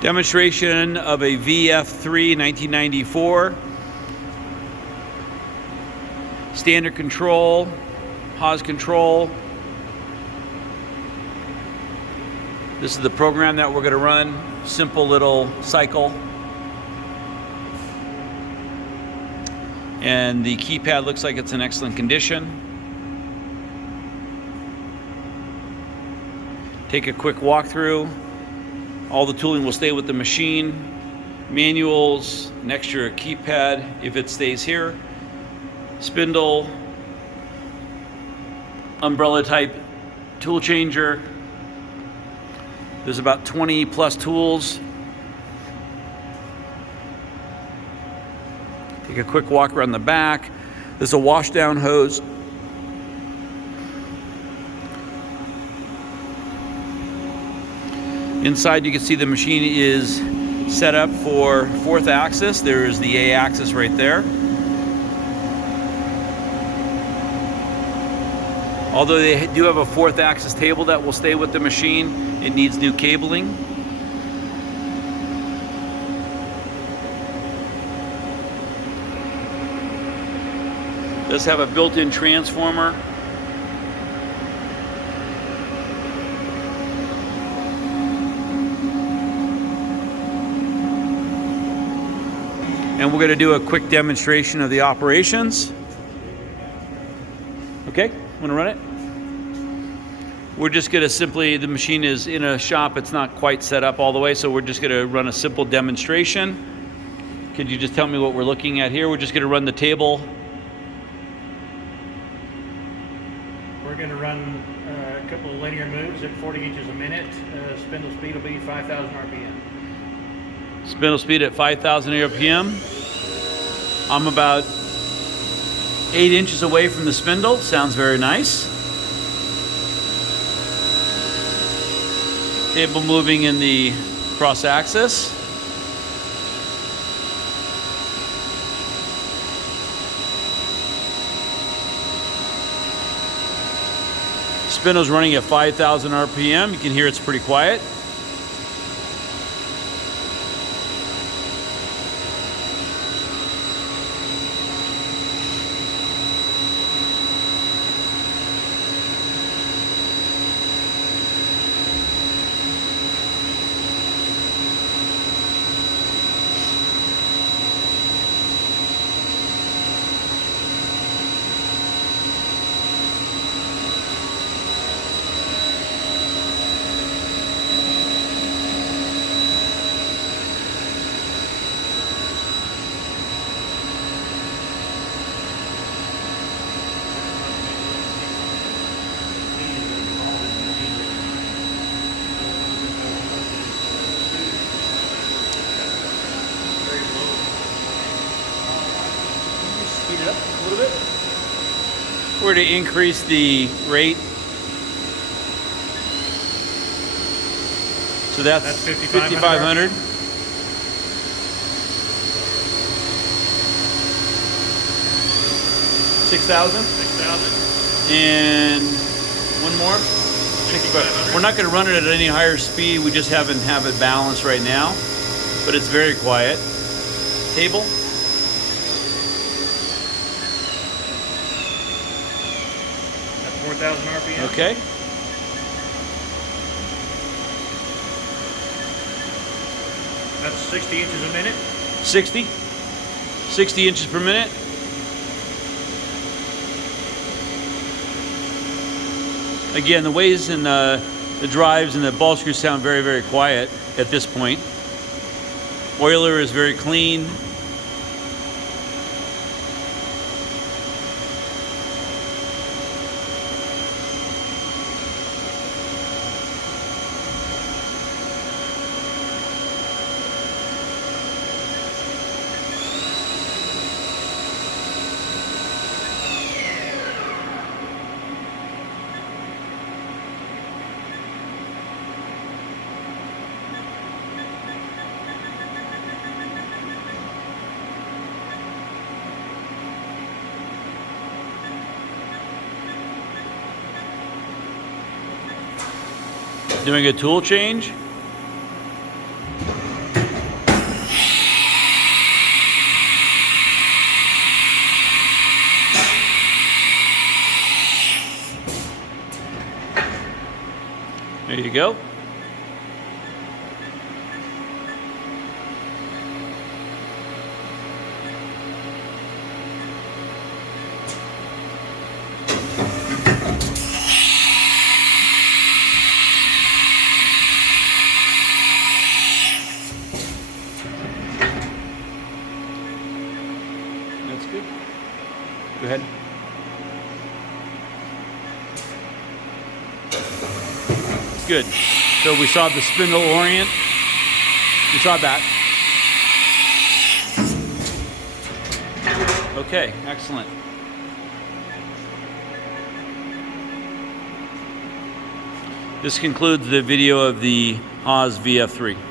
Demonstration of a VF-3 1994. Standard control, Haas control. This is the program that we're going to run. Simple little cycle. And the keypad looks like it's in excellent condition. Take a quick walkthrough. All the tooling will stay with the machine. Manuals, an extra keypad if it stays here. Spindle, umbrella type tool changer. There's about 20 plus tools. Take a quick walk around the back. There's a wash down hose. Inside you can see the machine is set up for 4th axis. There is the A axis right there. Although they do have a 4th axis table that will stay with the machine, it needs new cabling. It does have a built-in transformer. And we're going to do a quick demonstration of the operations. Okay, want to run it? We're just going to simply, the machine is in a shop, it's not quite set up all the way, so we're just going to run a simple demonstration. Could you just tell me what we're looking at here? We're just going to run the table. We're going to run a couple of linear moves at 40 inches a minute. Spindle speed will be 5,000 RPM. Spindle speed at 5,000 RPM. I'm about 8 inches away from the spindle. Sounds very nice. Table moving in the cross axis. Spindle's running at 5,000 RPM. You can hear it's pretty quiet. Speed it up a little bit. We're to increase the rate. So that's 5,500. 6,000. 6,000. And one more. We're not going to run it at any higher speed. We just have it balanced right now, but it's very quiet. Table. At 4,000 RPM. Okay. That's 60 inches a minute. 60 inches per minute. Again, the ways and the drives and the ball screws sound very, very quiet at this point. Oiler is very clean. Doing a tool change. There you go. That's good. Go ahead. Good. So we saw the spindle orient. We saw that. Okay, excellent. This concludes the video of the Haas VF-3.